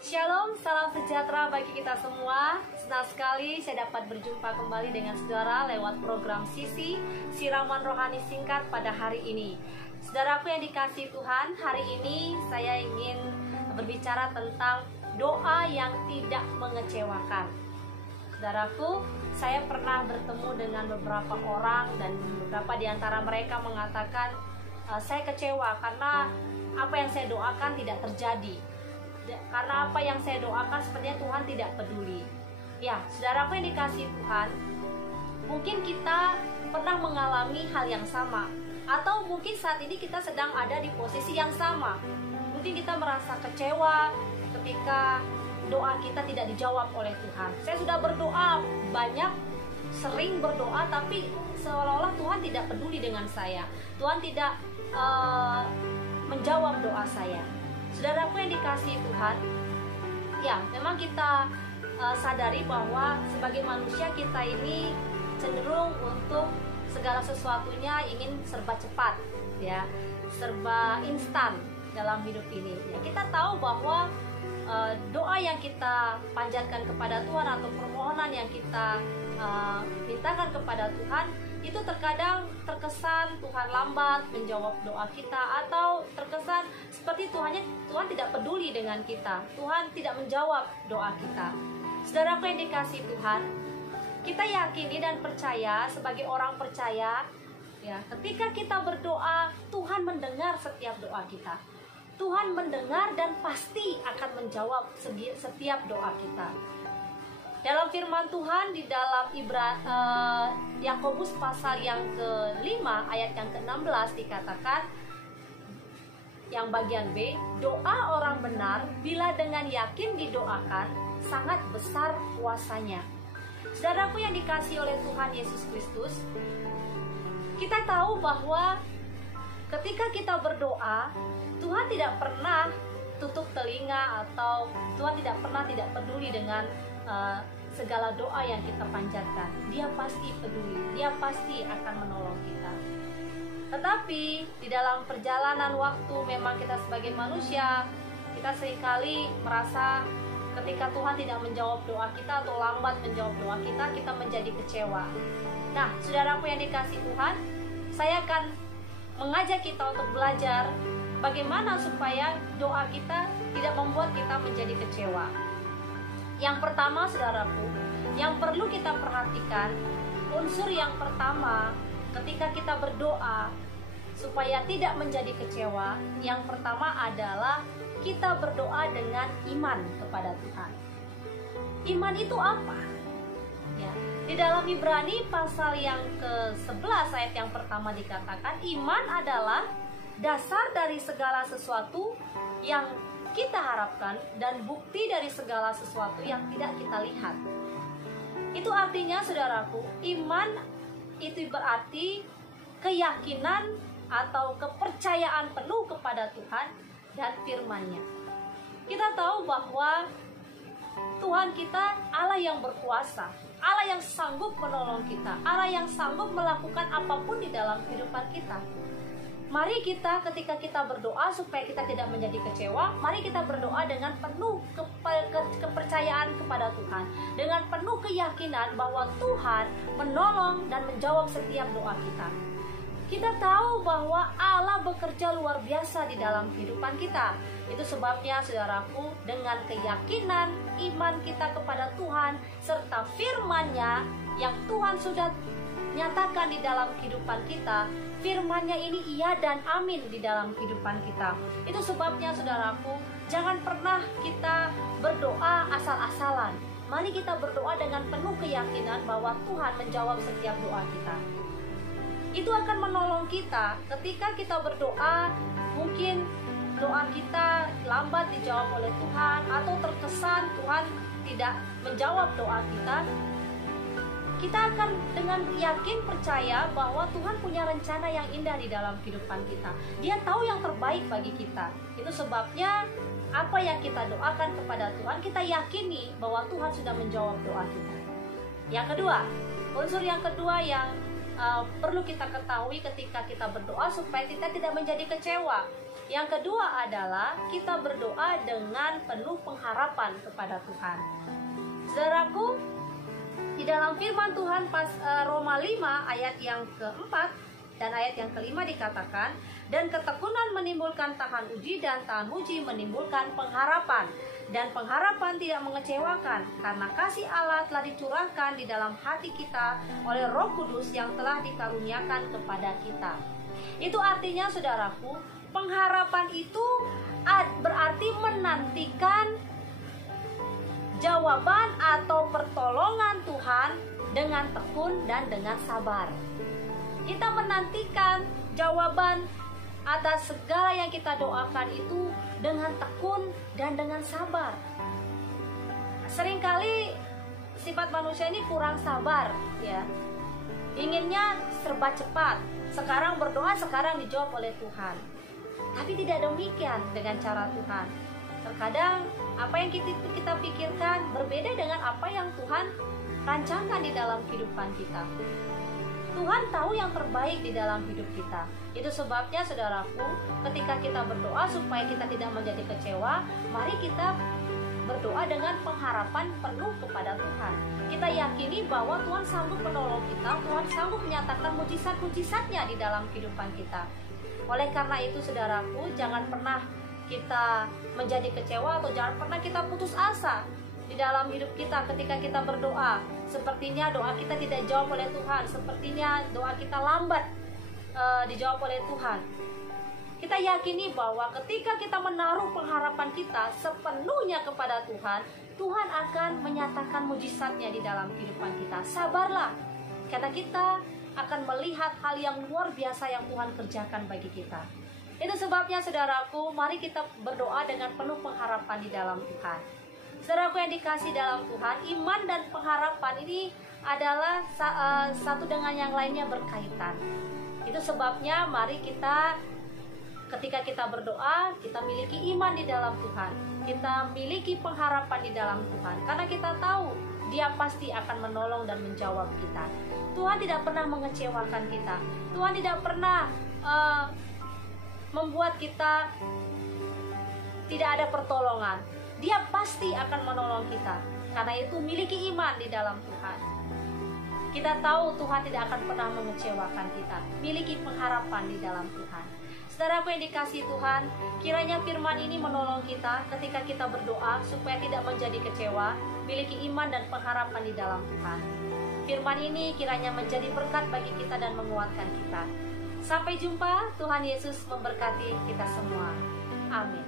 Shalom, salam sejahtera bagi kita semua. Senang sekali saya dapat berjumpa kembali dengan saudara lewat program Sisi Siraman Rohani Singkat pada hari ini. Saudaraku yang dikasihi Tuhan, hari ini saya ingin berbicara tentang doa yang tidak mengecewakan. Saudaraku, saya pernah bertemu dengan beberapa orang dan beberapa di antara mereka mengatakan, saya kecewa karena apa yang saya doakan tidak terjadi. Karena apa yang saya doakan sepertinya Tuhan tidak peduli. Ya, saudaraku yang dikasihi Tuhan, mungkin kita pernah mengalami hal yang sama, atau mungkin saat ini kita sedang ada di posisi yang sama. Mungkin kita merasa kecewa ketika doa kita tidak dijawab oleh Tuhan. Saya sudah berdoa banyak, sering berdoa, tapi seolah-olah Tuhan tidak peduli dengan saya. Tuhan tidak menjawab doa saya. Saudaraku yang dikasihi Tuhan, ya memang kita sadari bahwa sebagai manusia kita ini cenderung untuk segala sesuatunya ingin serba cepat, ya, serba instan dalam hidup ini. Ya, kita tahu bahwa doa yang kita panjatkan kepada Tuhan atau permohonan yang kita mintakan kepada Tuhan itu terkadang terkesan Tuhan lambat menjawab doa kita, atau terkesan seperti Tuhan tidak peduli dengan kita. Tuhan tidak menjawab doa kita. Saudaraku yang dikasihi Tuhan, kita yakini dan percaya sebagai orang percaya, ya, ketika kita berdoa, Tuhan mendengar setiap doa kita. Tuhan mendengar dan pasti akan menjawab setiap doa kita. Dalam firman Tuhan di dalam Yakobus pasal yang ke-5 ayat yang ke-16 dikatakan, yang bagian B, doa orang benar bila dengan yakin didoakan sangat besar kuasanya. Saudaraku yang dikasihi oleh Tuhan Yesus Kristus, kita tahu bahwa ketika kita berdoa, Tuhan tidak pernah tutup telinga, atau Tuhan tidak pernah tidak peduli dengan segala doa yang kita panjatkan. Dia pasti peduli, Dia pasti akan menolong kita. Tetapi di dalam perjalanan waktu, memang kita sebagai manusia, kita seringkali merasa ketika Tuhan tidak menjawab doa kita atau lambat menjawab doa kita, kita menjadi kecewa. Nah, saudaraku yang dikasihi Tuhan, saya akan mengajak kita untuk belajar bagaimana supaya doa kita tidak membuat kita menjadi kecewa. Yang pertama, saudaraku, yang perlu kita perhatikan, unsur yang pertama ketika kita berdoa supaya tidak menjadi kecewa, yang pertama adalah kita berdoa dengan iman kepada Tuhan. Iman itu apa? Ya, di dalam Ibrani pasal yang ke-11 ayat yang pertama dikatakan, iman adalah dasar dari segala sesuatu yang kita harapkan dan bukti dari segala sesuatu yang tidak kita lihat. Itu artinya, saudaraku, iman itu berarti keyakinan atau kepercayaan penuh kepada Tuhan dan firman-Nya. Kita tahu bahwa Tuhan kita Allah yang berkuasa, Allah yang sanggup menolong kita, Allah yang sanggup melakukan apapun di dalam kehidupan kita. Mari kita ketika kita berdoa supaya kita tidak menjadi kecewa, mari kita berdoa dengan penuh kepercayaan kepada Tuhan, dengan penuh keyakinan bahwa Tuhan menolong dan menjawab setiap doa kita. Kita tahu bahwa Allah bekerja luar biasa di dalam kehidupan kita. Itu sebabnya, saudaraku, dengan keyakinan iman kita kepada Tuhan serta firman-Nya yang Tuhan sudah nyatakan di dalam kehidupan kita, firman-Nya ini iya dan amin di dalam kehidupan kita. Itu sebabnya, saudaraku, jangan pernah kita berdoa asal-asalan. Mari kita berdoa dengan penuh keyakinan bahwa Tuhan menjawab setiap doa kita. Itu akan menolong kita ketika kita berdoa, mungkin doa kita lambat dijawab oleh Tuhan, atau terkesan Tuhan tidak menjawab doa kita. Kita akan dengan yakin percaya bahwa Tuhan punya rencana yang indah di dalam kehidupan kita. Dia tahu yang terbaik bagi kita. Itu sebabnya apa yang kita doakan kepada Tuhan, kita yakini bahwa Tuhan sudah menjawab doa kita. Yang kedua, unsur yang kedua yang perlu kita ketahui ketika kita berdoa supaya kita tidak menjadi kecewa. Yang kedua adalah kita berdoa dengan penuh pengharapan kepada Tuhan. Saudaraku, di dalam firman Tuhan Roma 5 ayat yang keempat dan ayat yang kelima dikatakan, dan ketekunan menimbulkan tahan uji, dan tahan uji menimbulkan pengharapan. Dan pengharapan tidak mengecewakan, karena kasih Allah telah dicurahkan di dalam hati kita oleh Roh Kudus yang telah dikaruniakan kepada kita. Itu artinya, saudaraku, pengharapan itu berarti menantikan jawaban atau pertolongan Tuhan dengan tekun dan dengan sabar. Kita menantikan jawaban atas segala yang kita doakan itu dengan tekun dan dengan sabar. Seringkali sifat manusia ini kurang sabar, ya. Inginnya serba cepat. Sekarang berdoa, sekarang dijawab oleh Tuhan. Tapi tidak demikian dengan cara Tuhan. Terkadang apa yang kita pikirkan berbeda dengan apa yang Tuhan rancangkan di dalam kehidupan kita. Tuhan tahu yang terbaik di dalam hidup kita. Itu sebabnya, saudaraku, ketika kita berdoa supaya kita tidak menjadi kecewa, mari kita berdoa dengan pengharapan penuh kepada Tuhan. Kita yakini bahwa Tuhan sanggup menolong kita, Tuhan sanggup menyatakan mujizat-mujizatnya di dalam kehidupan kita. Oleh karena itu, saudaraku, jangan pernah kita menjadi kecewa atau jangan pernah kita putus asa di dalam hidup kita ketika kita berdoa. Sepertinya doa kita tidak dijawab oleh Tuhan, sepertinya doa kita lambat dijawab oleh Tuhan. Kita yakini bahwa ketika kita menaruh pengharapan kita sepenuhnya kepada Tuhan, Tuhan akan menyatakan mujizatnya di dalam kehidupan kita. Sabarlah, karena kita akan melihat hal yang luar biasa yang Tuhan kerjakan bagi kita. Itu sebabnya, saudaraku, mari kita berdoa dengan penuh pengharapan di dalam Tuhan. Saudaraku yang dikasih dalam Tuhan, iman dan pengharapan ini adalah satu dengan yang lainnya berkaitan. Itu sebabnya mari kita, ketika kita berdoa, kita miliki iman di dalam Tuhan. Kita miliki pengharapan di dalam Tuhan. Karena kita tahu Dia pasti akan menolong dan menjawab kita. Tuhan tidak pernah mengecewakan kita. Tuhan tidak pernah membuat kita tidak ada pertolongan. Dia pasti akan menolong kita. Karena itu miliki iman di dalam Tuhan. Kita tahu Tuhan tidak akan pernah mengecewakan kita. Miliki pengharapan di dalam Tuhan. Saudaraku yang dikasihi Tuhan, kiranya firman ini menolong kita ketika kita berdoa supaya tidak menjadi kecewa. Miliki iman dan pengharapan di dalam Tuhan. Firman ini kiranya menjadi berkat bagi kita dan menguatkan kita. Sampai jumpa, Tuhan Yesus memberkati kita semua. Amin.